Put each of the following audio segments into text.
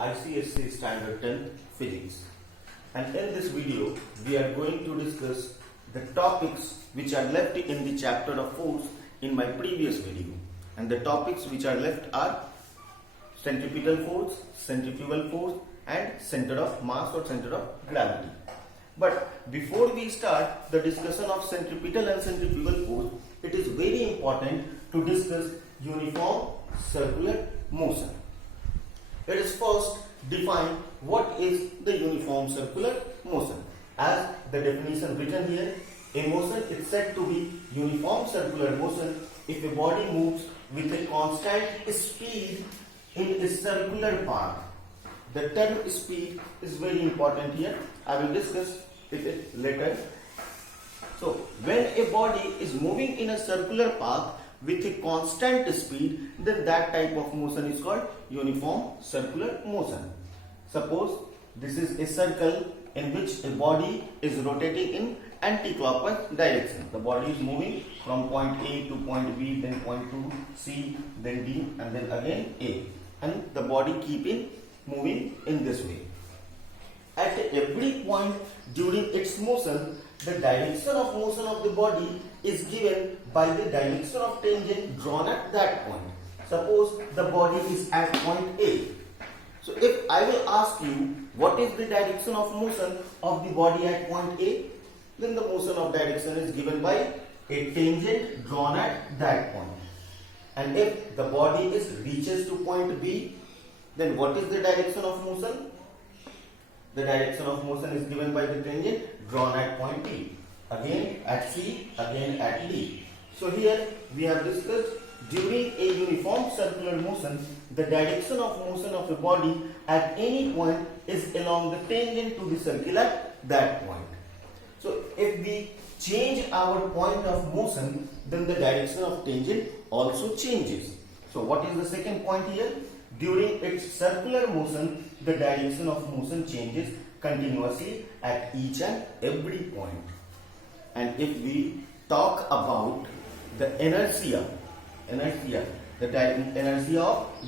ICSE Standard 10 Physics, and in this video we are going to discuss the topics which are left in the chapter of force in my previous video, and the topics which are left are centripetal force, centrifugal force and center of mass or center of gravity. But before we start the discussion of centripetal and centrifugal force, it is very important to discuss uniform circular motion. Let us first define what is the uniform circular motion. As the definition written here, a motion is said to be uniform circular motion if a body moves with a constant speed in a circular path. The term speed is very important here. I will discuss it later. So, when a body is moving in a circular path with a constant speed, then that type of motion is called uniform circular motion. Suppose this is a circle in which a body is rotating in anti-clockwise direction. The body is moving from point A to point B, then point to C, then D, and then again A. And the body keeping moving in this way. At every point during its motion, the direction of motion of the body is given by the direction of tangent drawn at that point. Suppose the body is at point A. So if I will ask you what is the direction of motion of the body at point A, then the motion of direction is given by a tangent drawn at that point. And if the body reaches to point B, then what is the direction of motion? The direction of motion is given by the tangent drawn at point B. Again at C, again at D. So here we have discussed during a uniform circular motion, the direction of motion of a body at any point is along the tangent to the circle at that point. So if we change our point of motion, then the direction of tangent also changes. So what is the second point here? During its circular motion, the direction of motion changes continuously at each and every point. And if we talk about the inertia of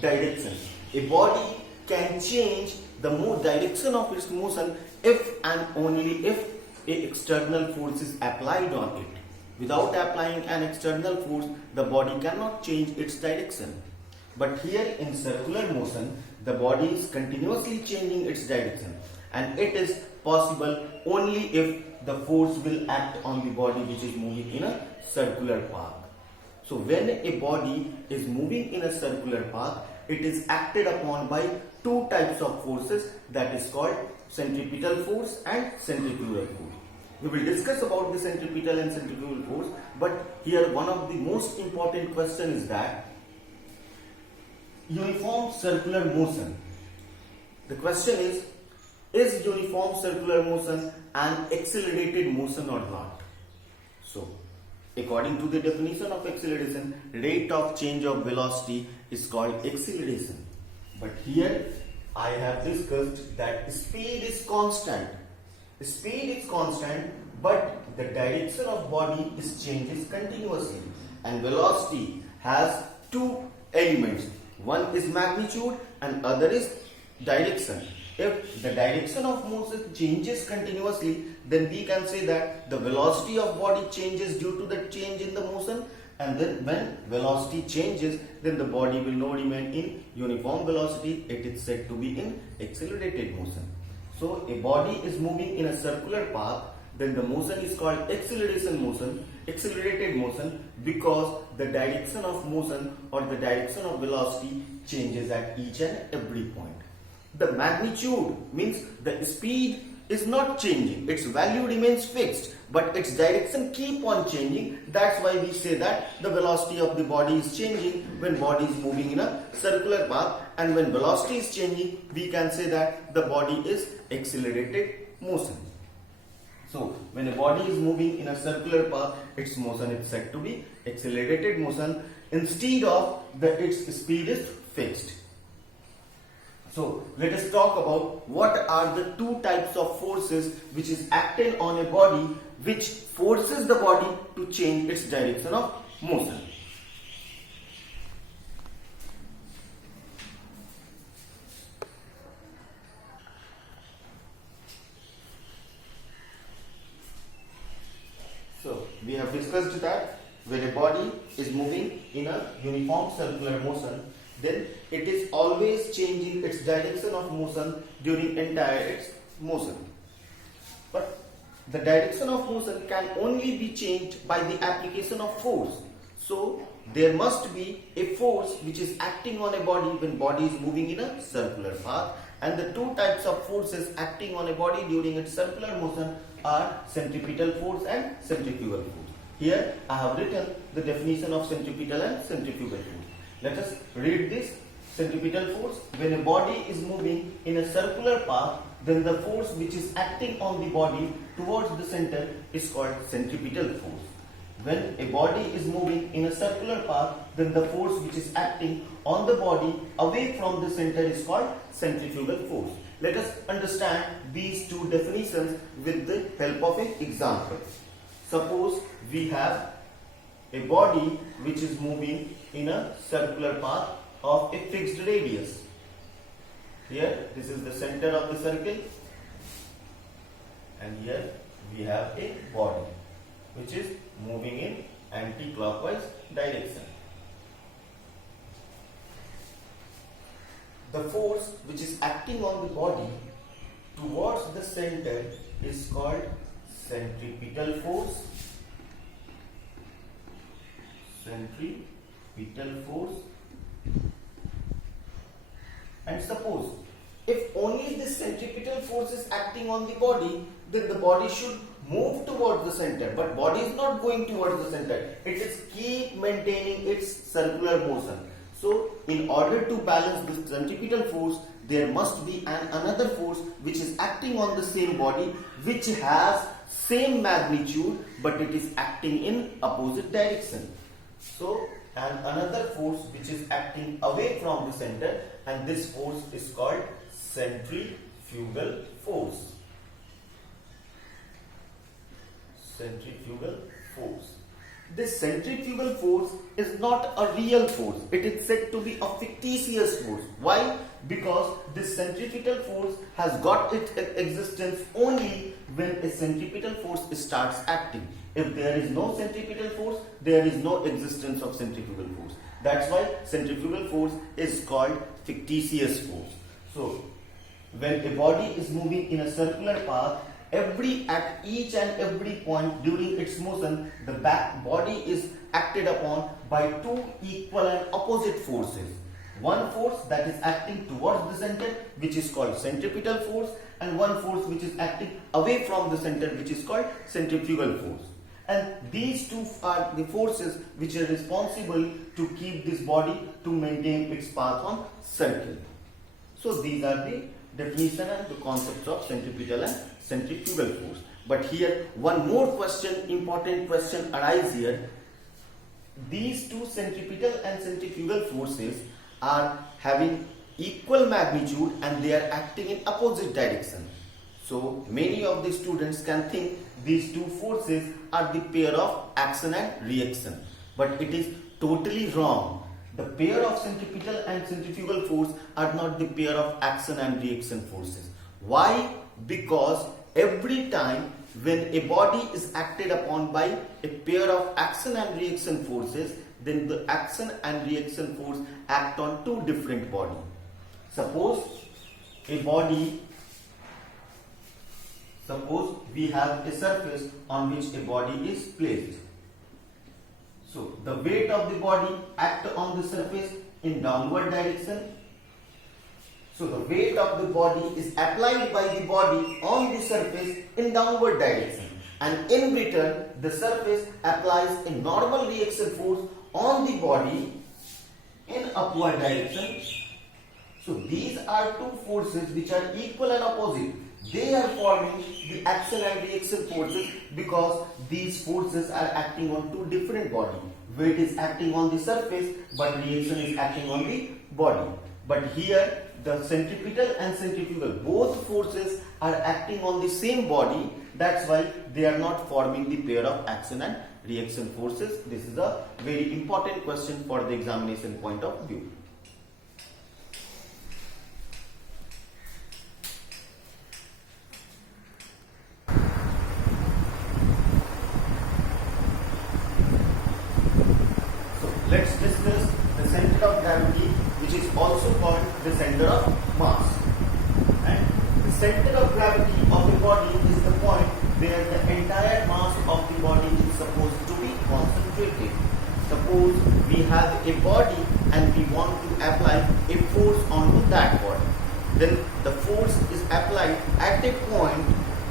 direction, a body can change the direction of its motion if and only if an external force is applied on it. Without applying an external force, the body cannot change its direction. But here in circular motion, the body is continuously changing its direction, and it is possible only if the force will act on the body which is moving in a circular path. So when a body is moving in a circular path, it is acted upon by two types of forces, that is called centripetal force and centrifugal force. We will discuss about the centripetal and centrifugal force, but here one of the most important questions is that uniform circular motion. The question is uniform circular motion an accelerated motion or not? So, according to the definition of acceleration, rate of change of velocity is called acceleration. But here I have discussed that speed is constant. Speed is constant, but the direction of body changes continuously. And velocity has two elements. One is magnitude and other is direction. If the direction of motion changes continuously, then we can say that the velocity of body changes due to the change in the motion, and then when velocity changes, then the body will not remain in uniform velocity, it is said to be in accelerated motion. So a body is moving in a circular path, then the motion is called accelerated motion, because the direction of motion or the direction of velocity changes at each and every point. The magnitude means the speed is not changing, its value remains fixed, but its direction keep on changing. That's why we say that the velocity of the body is changing when body is moving in a circular path, and when velocity is changing, we can say that the body is accelerated motion. So, when a body is moving in a circular path, its motion is said to be accelerated motion instead of its speed is fixed. So, let us talk about what are the two types of forces which is acting on a body which forces the body to change its direction of motion. we have discussed that when a body is moving in a uniform circular motion, then it is always changing its direction of motion during entire its motion. But the direction of motion can only be changed by the application of force. So there must be a force which is acting on a body when body is moving in a circular path, and the two types of forces acting on a body during its circular motion are centripetal force and centrifugal force. Here I have written the definition of centripetal and centrifugal force. Let us read this. Centripetal force: when a body is moving in a circular path, then the force which is acting on the body towards the center is called centripetal force. When a body is moving in a circular path, then the force which is acting on the body away from the center is called centrifugal force. Let us understand these two definitions with the help of an example. Suppose we have a body which is moving in a circular path of a fixed radius. Here, this is the center of the circle, and here we have a body which is moving in anti-clockwise direction. The force which is acting on the body towards the center is called centripetal force. Centripetal force. And suppose if only this centripetal force is acting on the body, then the body should move towards the center, but body is not going towards the center. It is keep maintaining its circular motion. So in order to balance this centripetal force, there must be another force which is acting on the same body, which has same magnitude, but it is acting in opposite direction. So another force which is acting away from the center, and this force is called centrifugal force. Centrifugal force. This centrifugal force is not a real force. It is said to be a fictitious force. Why? Because this centripetal force has got its existence only when a centripetal force starts acting. If there is no centripetal force, there is no existence of centrifugal force. That's why centrifugal force is called fictitious force. So, when a body is moving in a circular path, at each and every point during its motion, the body is acted upon by two equal and opposite forces. One force that is acting towards the center, which is called centripetal force, and one force which is acting away from the center, which is called centrifugal force. And these two are the forces which are responsible to keep this body to maintain its path on circle. So these are the definition and the concepts of centripetal and centrifugal force. But here one more question, important question arises here. These two centripetal and centrifugal forces are having equal magnitude and they are acting in opposite direction. So many of the students can think these two forces are the pair of action and reaction, but it is totally wrong. The pair of centripetal and centrifugal force are not the pair of action and reaction forces. Why? Because every time when a body is acted upon by a pair of action and reaction forces, then the action and reaction force act on two different bodies. Suppose we have a surface on which a body is placed. So the weight of the body acts on the surface in downward direction. So the weight of the body is applied by the body on the surface in downward direction, and in return the surface applies a normal reaction force on the body in upward direction. So these are two forces which are equal and opposite. They are forming the action and reaction forces because these forces are acting on two different bodies. Weight is acting on the surface, but reaction is acting on the body. But here the centripetal and centrifugal, both forces are acting on the same body. That's why they are not forming the pair of action and reaction forces. This is a very important question for the examination point of view. let's discuss the center of gravity, which is also called the center of mass. And the center of gravity of a body is the point where the entire mass of the body is supposed to be concentrated. Suppose we have a body and we want to apply a force onto that body. Then the force is applied at a point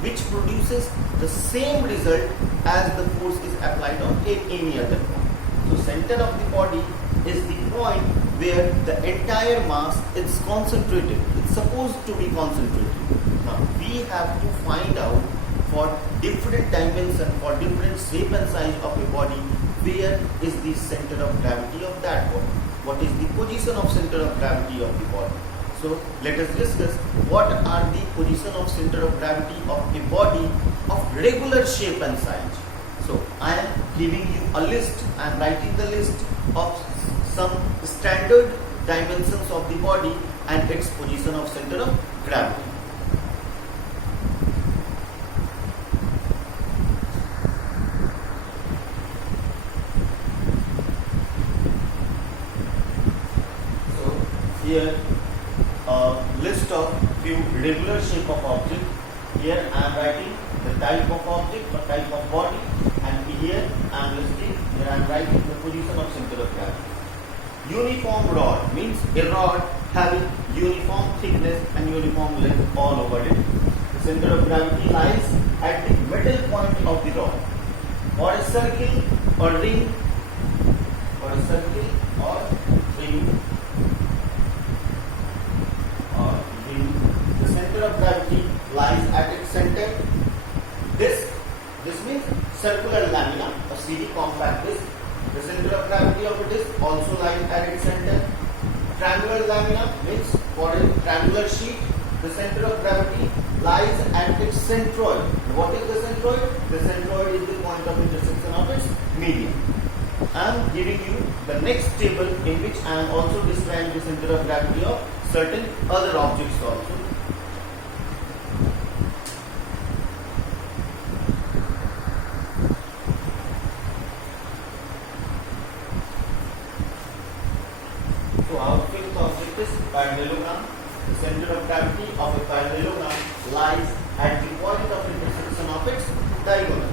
which produces the same result as the force is applied on any other point. So center of the body is the point where the entire mass is concentrated. It's supposed to be concentrated. Now we have to find out for different dimension, for different shape and size of a body, where is the center of gravity of that body? What is the position of center of gravity of the body? So let us discuss what are the position of center of gravity of a body of regular shape and size. So I am giving you a list, I am writing the list of some standard dimensions of the body and its position of center of gravity. So here list of few regular shape of object. Here I am writing the type of object or type of body, and here I am listing, here I am writing the position of center of gravity. Uniform rod means a rod having uniform thickness and uniform length all over it. The center of gravity lies at the middle point of the rod. Or a circle or ring, or a circle or ring. The center of gravity lies at its center. This means circular lamina, a CD compact disc. The center of gravity of a disc also lies at its center. Triangular lamina means for a triangular sheet, the center of gravity lies at its centroid. What is the centroid? The centroid is the point of intersection of its median. I am giving you the next table in which I am also describing the center of gravity of certain other objects also. So our fifth object is parallelogram. The center of gravity of a parallelogram lies at the point of intersection of its diagonal.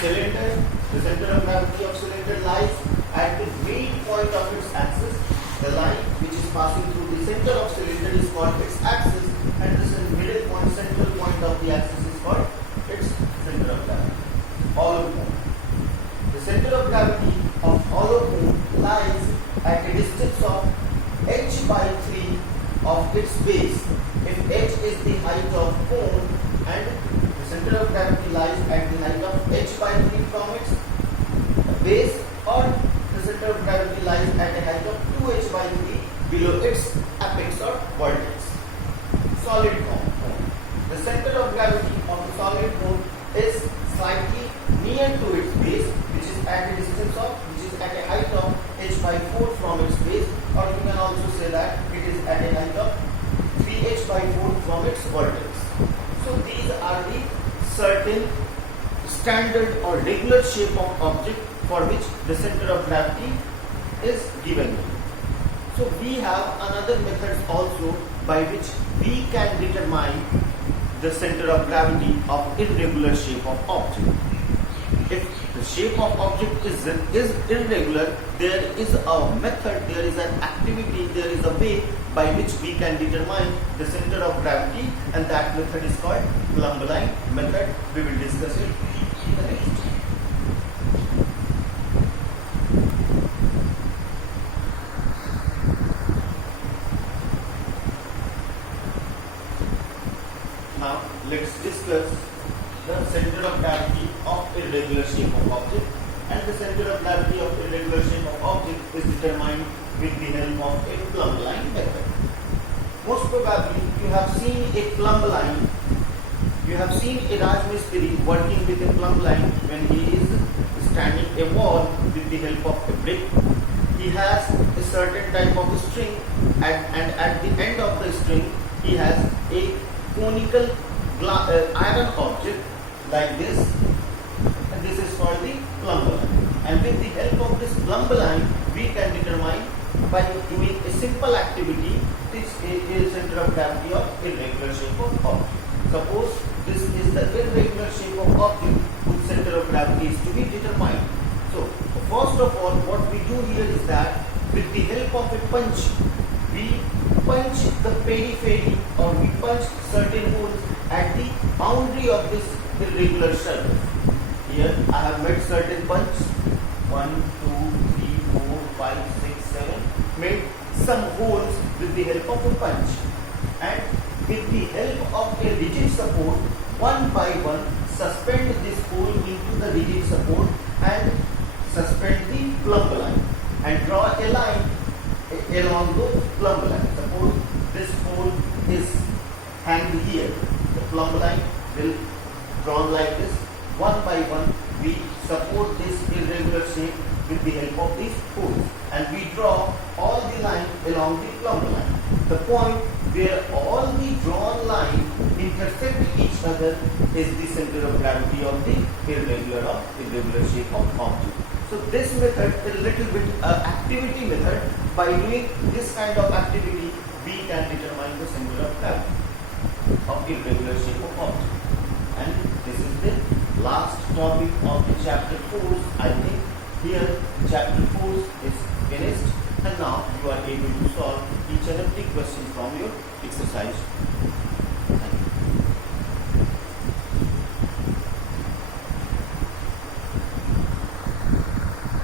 Cylinder, the center of gravity of cylinder lies at the midpoint of its axis. The line which is passing through the center of cylinder is called its axis, and this is middle point, central point of the axis is called its center of gravity. Hollow cone. The center of gravity of hollow cone lies at a distance of h by 3 of its base. If h is the height of cone and the center of gravity lies at the height of h by 3 from its base, or the center of gravity lies at a height of 2h by 3 below its apex or vertex. Solid cone. The center of gravity of a solid cone is slightly near to its base, which is at a distance of, which is at a height of h by 4 from its base, or you can also say that it is at a height of 3h by 4 from its vertex. So these are the certain standard or regular shape of object for which the center of gravity is given. So we have another method also by which we can determine the center of gravity of irregular shape of object. If the shape of object is irregular, there is a method, there is an activity, there is a way by which we can determine the center of gravity, and that method is called plumb line method. We will discuss it in the next. Now let's discuss the center of gravity of irregular shape of object, and the center of gravity of irregular shape of object is determined with the help of a plumb line method. Most probably you have seen a plumb line, you have seen a Raj Mistri working with a plumb line when he is standing a wall with the help of a brick. He has a certain type of string, and at the end of the string he has a conical iron object like this, and this is called the plumb line. And with the help of this plumb line, we can determine by doing a simple activity which is center of gravity of irregular shape of object. Suppose this is the irregular shape of object whose center of gravity is to be determined. So first of all, what we do here is that with the help of a punch, we punch the periphery or we punch certain holes at the boundary of this irregular surface. Here I have made certain punch 1, 2, 3, 4, 5, 6, 7, made some holes with the help of a punch, and with the help of a rigid support, one by one suspend this hole into the rigid support and suspend the plumb line and draw a line along the plumb line. Suppose this hole is hanged here, the plumb line will drawn like this. One by one we support this irregular shape with the help of these holes and we draw all the line along the plumb line. The point where all the drawn line intersect each other is the center of gravity of the irregular shape of object. So this method is a little bit activity method. By doing this kind of activity, we can determine the center of gravity of irregular shape of object. And this is the last topic of the chapter force. I think here chapter force is finished, and now you are able to solve each and every question from your exercise